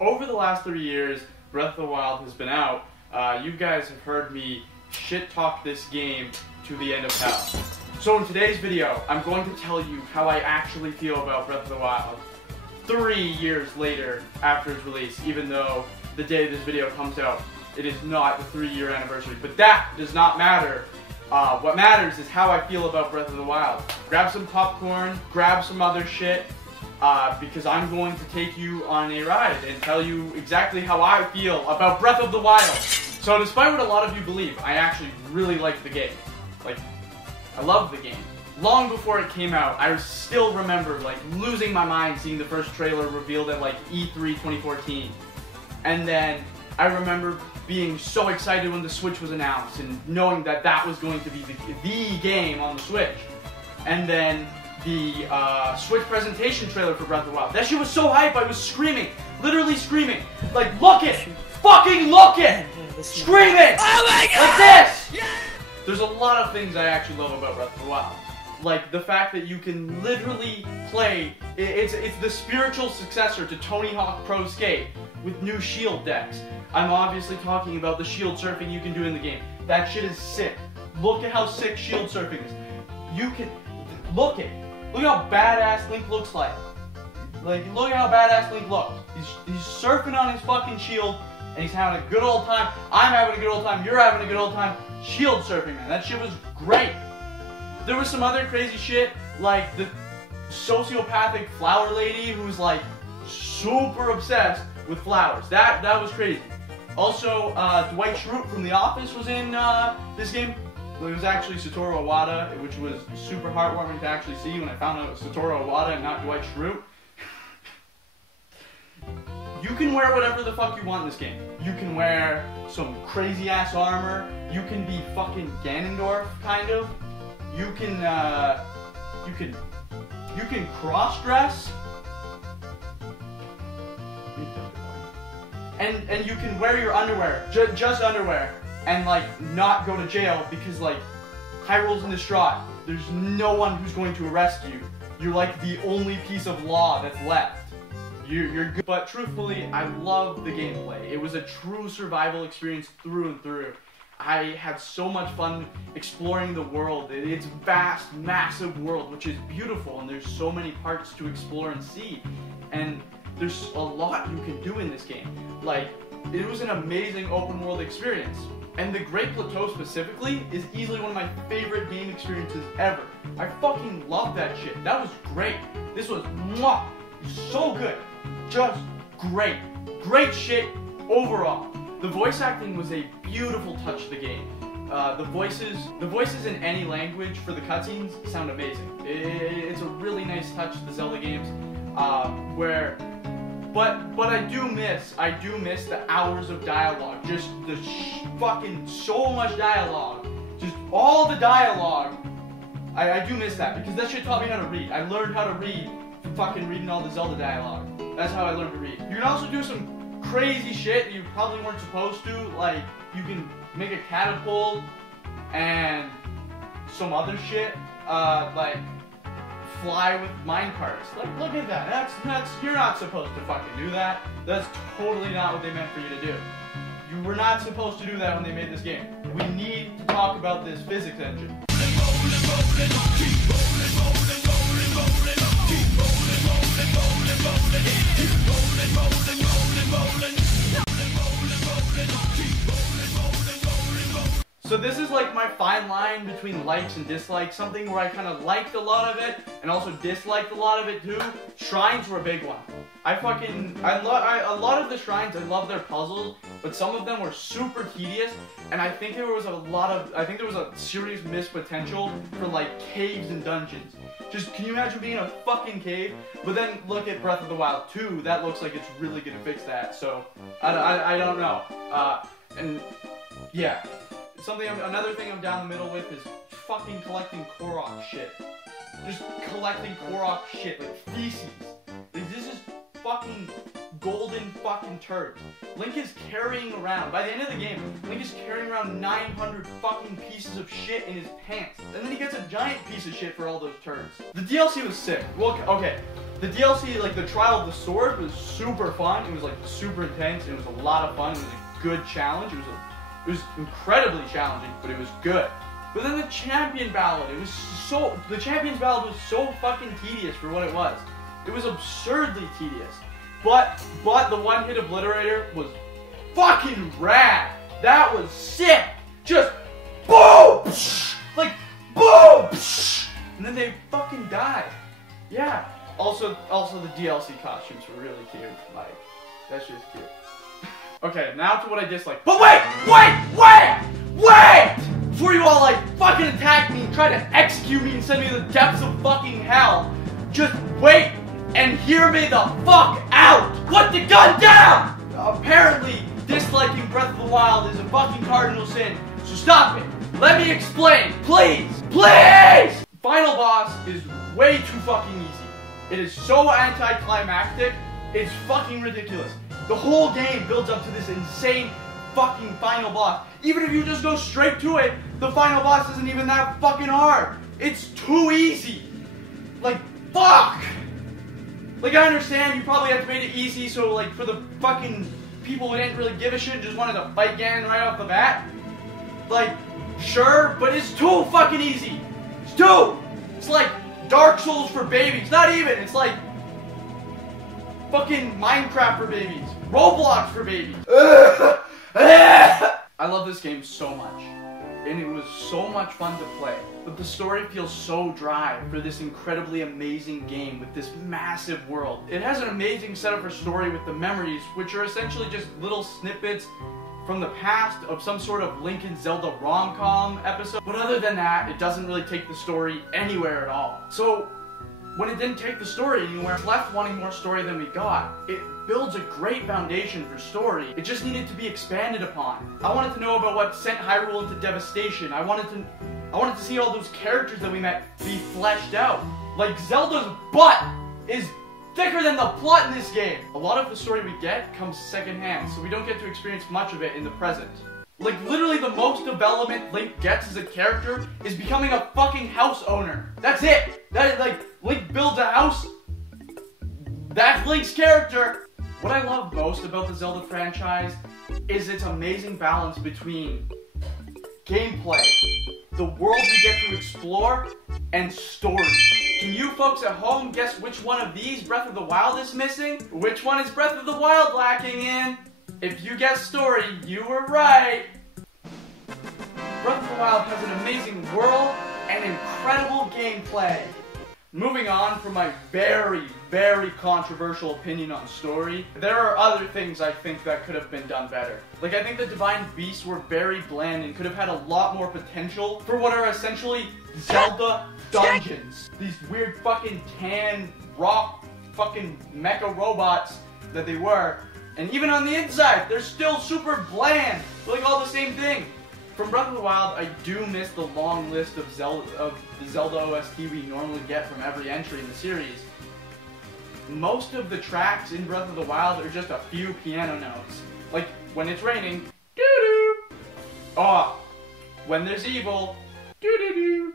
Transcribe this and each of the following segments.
Over the last 3 years, Breath of the Wild has been out. You guys have heard me shit talk this game to the end of hell. So in today's video, I'm going to tell you how I actually feel about Breath of the Wild 3 years later after its release, even though the day this video comes out, it is not the 3-year anniversary. But that does not matter. What matters is how I feel about Breath of the Wild. Grab some popcorn, grab some other shit, because I'm going to take you on a ride and tell you exactly how I feel about Breath of the Wild. So despite what a lot of you believe, I actually really like the game. Like, I love the game. Long before it came out, I still remember like losing my mind seeing the first trailer revealed at like E3 2014. And then I remember being so excited when the Switch was announced and knowing that that was going to be the game on the Switch. And then the Switch presentation trailer for Breath of the Wild. That shit was so hype, I was screaming. Literally screaming. Like, look it! Fucking look it! Screaming! Oh my God! Like this! Yeah! There's a lot of things I actually love about Breath of the Wild. Like the fact that you can literally play, it's the spiritual successor to Tony Hawk Pro Skate with new shield decks. I'm obviously talking about the shield surfing you can do in the game. That shit is sick. Look at how sick shield surfing is. You can, look how badass Link looks like. Like, look at how badass Link looks. He's surfing on his fucking shield and he's having a good old time. I'm having a good old time, you're having a good old time. Shield surfing, man, that shit was great. There was some other crazy shit, like the sociopathic flower lady who's like super obsessed with flowers. That was crazy. Also, Dwight Schrute from The Office was in this game. It was actually Satoru Iwata, which was super heartwarming to actually see when I found out it was Satoru Iwata and not Dwight Schrute. You can wear whatever the fuck you want in this game. You can wear some crazy ass armor. You can be fucking Ganondorf, kind of. You can cross-dress. And you can wear your underwear, just underwear, and like not go to jail because like Hyrule's in distraught. There's no one who's going to arrest you. You're like the only piece of law that's left. You're good. But truthfully, I love the gameplay. It was a true survival experience through and through. I had so much fun exploring the world. It's a vast, massive world, which is beautiful, and there's so many parts to explore and see. And there's a lot you can do in this game. Like, it was an amazing open world experience. And the Great Plateau specifically is easily one of my favorite game experiences ever. I fucking love that shit. That was great. This was mwah, so good. Just great. Great shit overall. The voice acting was a beautiful touch to the game. The voices in any language for the cutscenes sound amazing. It's a really nice touch to the Zelda games, but I do miss the hours of dialogue. Just the fucking so much dialogue. Just all the dialogue. I do miss that because that shit taught me how to read. I learned how to read from fucking reading all the Zelda dialogue. That's how I learned to read. You can also do some crazy shit that you probably weren't supposed to. Like, you can make a catapult and some other shit. like, fly with minecarts. Like, look at that. That's, you're not supposed to fucking do that. That's totally not what they meant for you to do. You were not supposed to do that when they made this game. We need to talk about this physics engine. So this is like my fine line between likes and dislikes, something where I kind of liked a lot of it and also disliked a lot of it too. Shrines were a big one. A lot of the shrines, I love their puzzles, but some of them were super tedious, and I think there was a serious missed potential for like caves and dungeons. Just, can you imagine being in a fucking cave? But then look at Breath of the Wild 2, that looks like it's really gonna fix that, so I don't know. And yeah. Another thing I'm down the middle with is fucking collecting Korok shit. Just collecting Korok shit, like feces. Like, this is fucking golden fucking turds. Link is carrying around, by the end of the game, Link is carrying around 900 fucking pieces of shit in his pants. And then he gets a giant piece of shit for all those turds. The DLC was sick. Well, okay. The DLC, like the Trial of the Sword, was super fun. It was like super intense. It was a lot of fun. It was a good challenge. It was incredibly challenging, but it was good. But then the Champion Ballad, the Champion's Ballad was so fucking tedious for what it was. It was absurdly tedious. But the one-hit obliterator was fucking rad. That was sick. Just boom, like boom, and then they fucking died. Yeah. Also the DLC costumes were really cute. Like, that's just cute. Okay, now to what I dislike. But wait! Before you all like fucking attack me and try to execute me and send me to the depths of fucking hell, just wait and hear me the fuck out! Put the gun down! Apparently, disliking Breath of the Wild is a fucking cardinal sin, so stop it! Let me explain, please! Please! Final boss is way too fucking easy. It is so anticlimactic, it's fucking ridiculous. The whole game builds up to this insane fucking final boss. Even if you just go straight to it, the final boss isn't even that fucking hard. It's too easy. Like, fuck! Like, I understand you probably have to make it easy so, like, for the fucking people who didn't really give a shit and just wanted to fight Ganon right off the bat. Like, sure, but it's too fucking easy. It's too! It's like Dark Souls for babies. Not even, it's like fucking Minecraft for babies. Roblox for babies. I love this game so much. And it was so much fun to play. But the story feels so dry for this incredibly amazing game with this massive world. It has an amazing setup for story with the memories, which are essentially just little snippets from the past of some sort of Link and Zelda rom-com episode. But other than that, it doesn't really take the story anywhere at all. So, when it didn't take the story anywhere, it's left wanting more story than we got. It builds a great foundation for story. It just needed to be expanded upon. I wanted to know about what sent Hyrule into devastation. I wanted to see all those characters that we met be fleshed out. Like, Zelda's butt is thicker than the plot in this game. A lot of the story we get comes secondhand, so we don't get to experience much of it in the present. Like, literally the most development Link gets as a character is becoming a fucking house owner. That's it! That is, like, Link builds a house. That's Link's character. What I love most about the Zelda franchise is its amazing balance between gameplay, the world we get to explore, and story. Can you folks at home guess which one of these Breath of the Wild is missing? Which one is Breath of the Wild lacking in? If you guessed story, you were right! Breath of the Wild has an amazing world and incredible gameplay. Moving on from my very, very controversial opinion on story, there are other things I think that could have been done better. Like, I think the Divine Beasts were very bland and could have had a lot more potential for what are essentially Zelda dungeons. These weird fucking tan, rock, fucking mecha robots that they were. And even on the inside, they're still super bland. They're like all the same thing. From Breath of the Wild, I do miss the long list of the Zelda OST we normally get from every entry in the series. Most of the tracks in Breath of the Wild are just a few piano notes. Like, when it's raining, doo-doo. Oh, when there's evil, doo-doo-doo.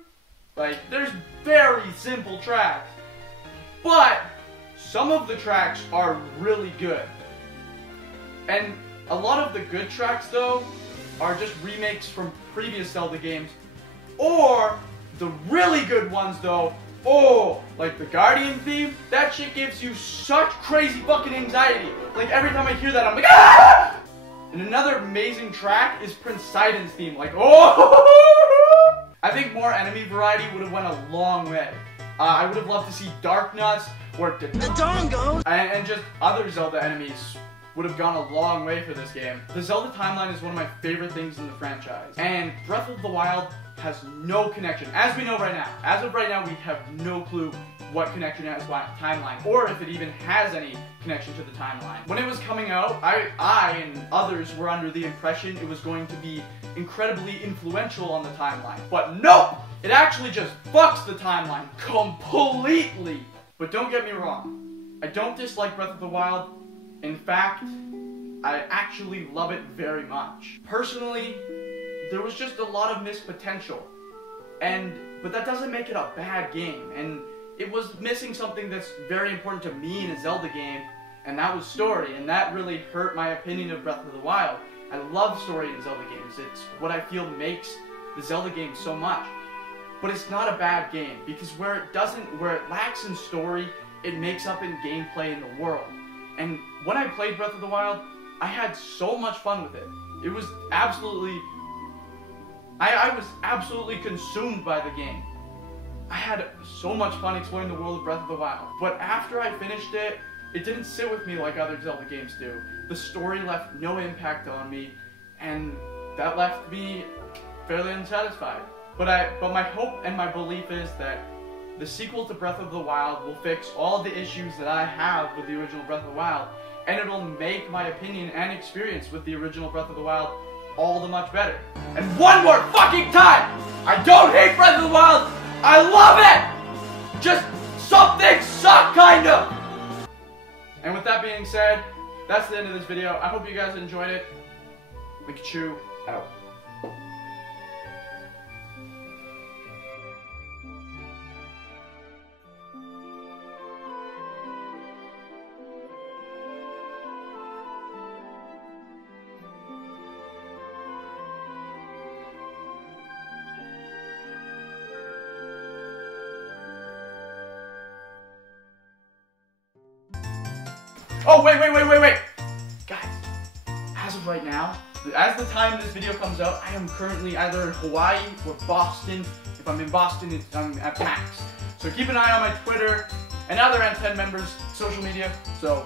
Like, there's very simple tracks. But some of the tracks are really good. And a lot of the good tracks, though, are just remakes from previous Zelda games. Or the really good ones, though, like the Guardian theme, that shit gives you such crazy fucking anxiety. Like, every time I hear that, I'm like, ah! And another amazing track is Prince Sidon's theme. Like, oh! I think more enemy variety would have went a long way. I would have loved to see Dark Nuts or the Dongos and just other Zelda enemies would have gone a long way for this game. The Zelda timeline is one of my favorite things in the franchise, and Breath of the Wild has no connection, as we know right now. As of right now, we have no clue what connection it has to the timeline, or if it even has any connection to the timeline. When it was coming out, I and others were under the impression it was going to be incredibly influential on the timeline. But nope! It actually just fucks the timeline completely. But don't get me wrong, I don't dislike Breath of the Wild. In fact, I actually love it very much. Personally, there was just a lot of missed potential. But that doesn't make it a bad game. And it was missing something that's very important to me in a Zelda game, and that was story. And that really hurt my opinion of Breath of the Wild. I love story in Zelda games. It's what I feel makes the Zelda game so much. But it's not a bad game, because where it lacks in story, it makes up in gameplay in the world. And when I played Breath of the Wild, I had so much fun with it. It was absolutely... I was absolutely consumed by the game. I had so much fun exploring the world of Breath of the Wild. But after I finished it, it didn't sit with me like other Zelda games do. The story left no impact on me, and that left me fairly unsatisfied. But my hope and my belief is that the sequel to Breath of the Wild will fix all the issues that I have with the original Breath of the Wild, and it'll make my opinion and experience with the original Breath of the Wild all the much better. And one more fucking time! I don't hate Breath of the Wild! I love it! Just some things suck, kind of! And with that being said, that's the end of this video. I hope you guys enjoyed it. Linkachu, out. Oh, wait. Guys, as of right now, as the time this video comes out, I am currently either in Hawaii or Boston. If I'm in Boston, I'm at PAX. So keep an eye on my Twitter and other N10 members' social media. So,